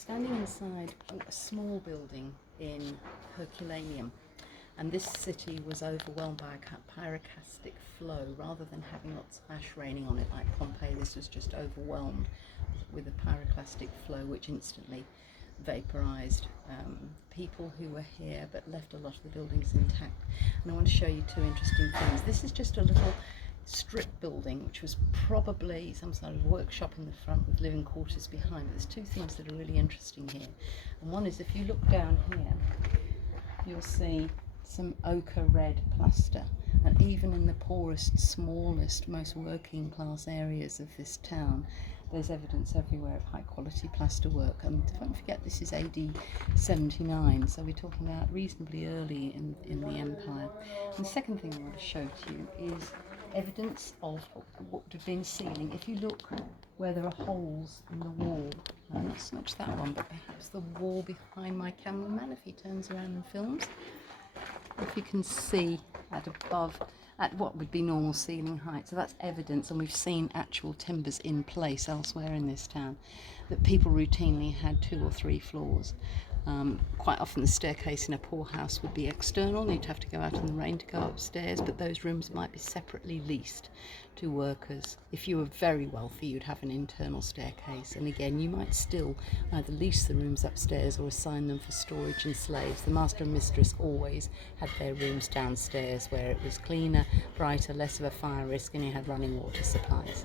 standing inside a small building in Herculaneum, and this city was overwhelmed by a pyroclastic flow. Rather than having lots of ash raining on it like Pompeii, this was just overwhelmed with a pyroclastic flow which instantly vaporized people who were here, but left a lot of the buildings intact. And I want to show you two interesting things. This is just a little strip building which was probably some sort of workshop in the front with living quarters behind. But there's two things that are really interesting here, and one is if you look down here you'll see some ochre red plaster, and even in the poorest, smallest, most working class areas of this town there's evidence everywhere of high quality plaster work. And don't forget, this is AD 79, so we're talking about reasonably early in the empire. And the second thing I want to show to you is evidence of what would have been ceiling. If you look where there are holes in the wall, not so much that one, but perhaps the wall behind my cameraman, if he turns around and films, if you can see at what would be normal ceiling height. So that's evidence, and we've seen actual timbers in place elsewhere in this town, that people routinely had 2 or 3 floors. Quite often the staircase in a poor house would be external, you'd have to go out in the rain to go upstairs, but those rooms might be separately leased to workers. If you were very wealthy, you'd have an internal staircase, and again you might still either lease the rooms upstairs or assign them for storage and slaves. The master and mistress always had their rooms downstairs where it was cleaner, brighter, less of a fire risk, and you had running water supplies.